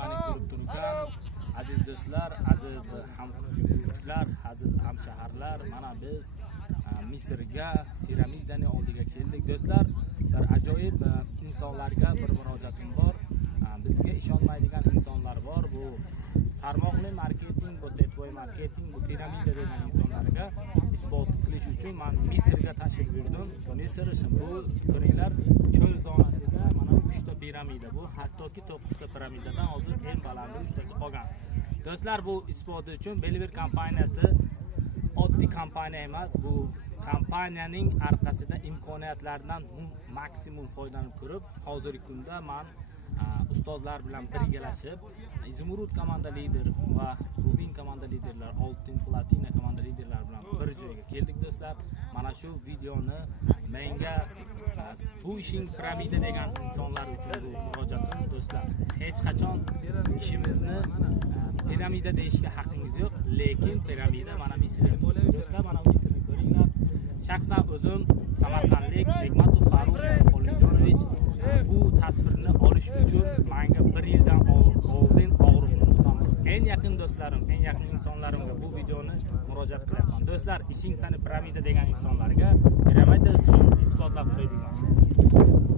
meni ko'rib turgan aziz do'stlar, aziz hamyurtlar, aziz hamshaharlar, mana biz Misrga piramidaning oldiga keldik do'stlar. Bir ajoyib insonlarga bir murojaatim bor. Bizga ishonmaydigan insonlar bor. Bu sarmoqli marketing, bu setvoy marketing, bu piramida degan insonlarga isbot qilish uchun men Misrga tashrif buyurdim. Misr bu ko'ringlar, cho'l zonasida mana 3 ta piramida. Bu hattoki 9 ta piramidadan hozir eng balandi 3 tasi qolgan. Do'stlar, bu isboti uchun Belver kompaniyasi oddiy kompaniya emas. Bu kompaniyaning arkasida imkoniyatlardan maksimum foydalanib ko'rib, hozirgi kunda men ustozlar bilan birgalashib Izumrud komanda lider va Rubin komanda liderlar, Oltin Platina komanda liderlari bilan bir joyga keldik do'stlar. Mana shu videoni menga bu ishing piramida degan insonlar uchun bu murojaatim do'stlar. Hech qachon ishimizni piramida deyishga haqqingiz yo'q, lekin piramida mana Misrda bo'ladi do'stlar. Mana bu Misrni ko'ringlar. Shaxsan o'zim Samarqandlik Nigmatov Farruh Olimjonovich bu tasvirni olish uchun menga 1 yildan oldin og'riqni nuqtamiz. Eng yaqin do'stlarim, eng yaqin insonlarimga bu videoni murojaat qilyapman. Do'stlar, ishing sani piramida degan insonlarga piramida isbotlab qo'ydim.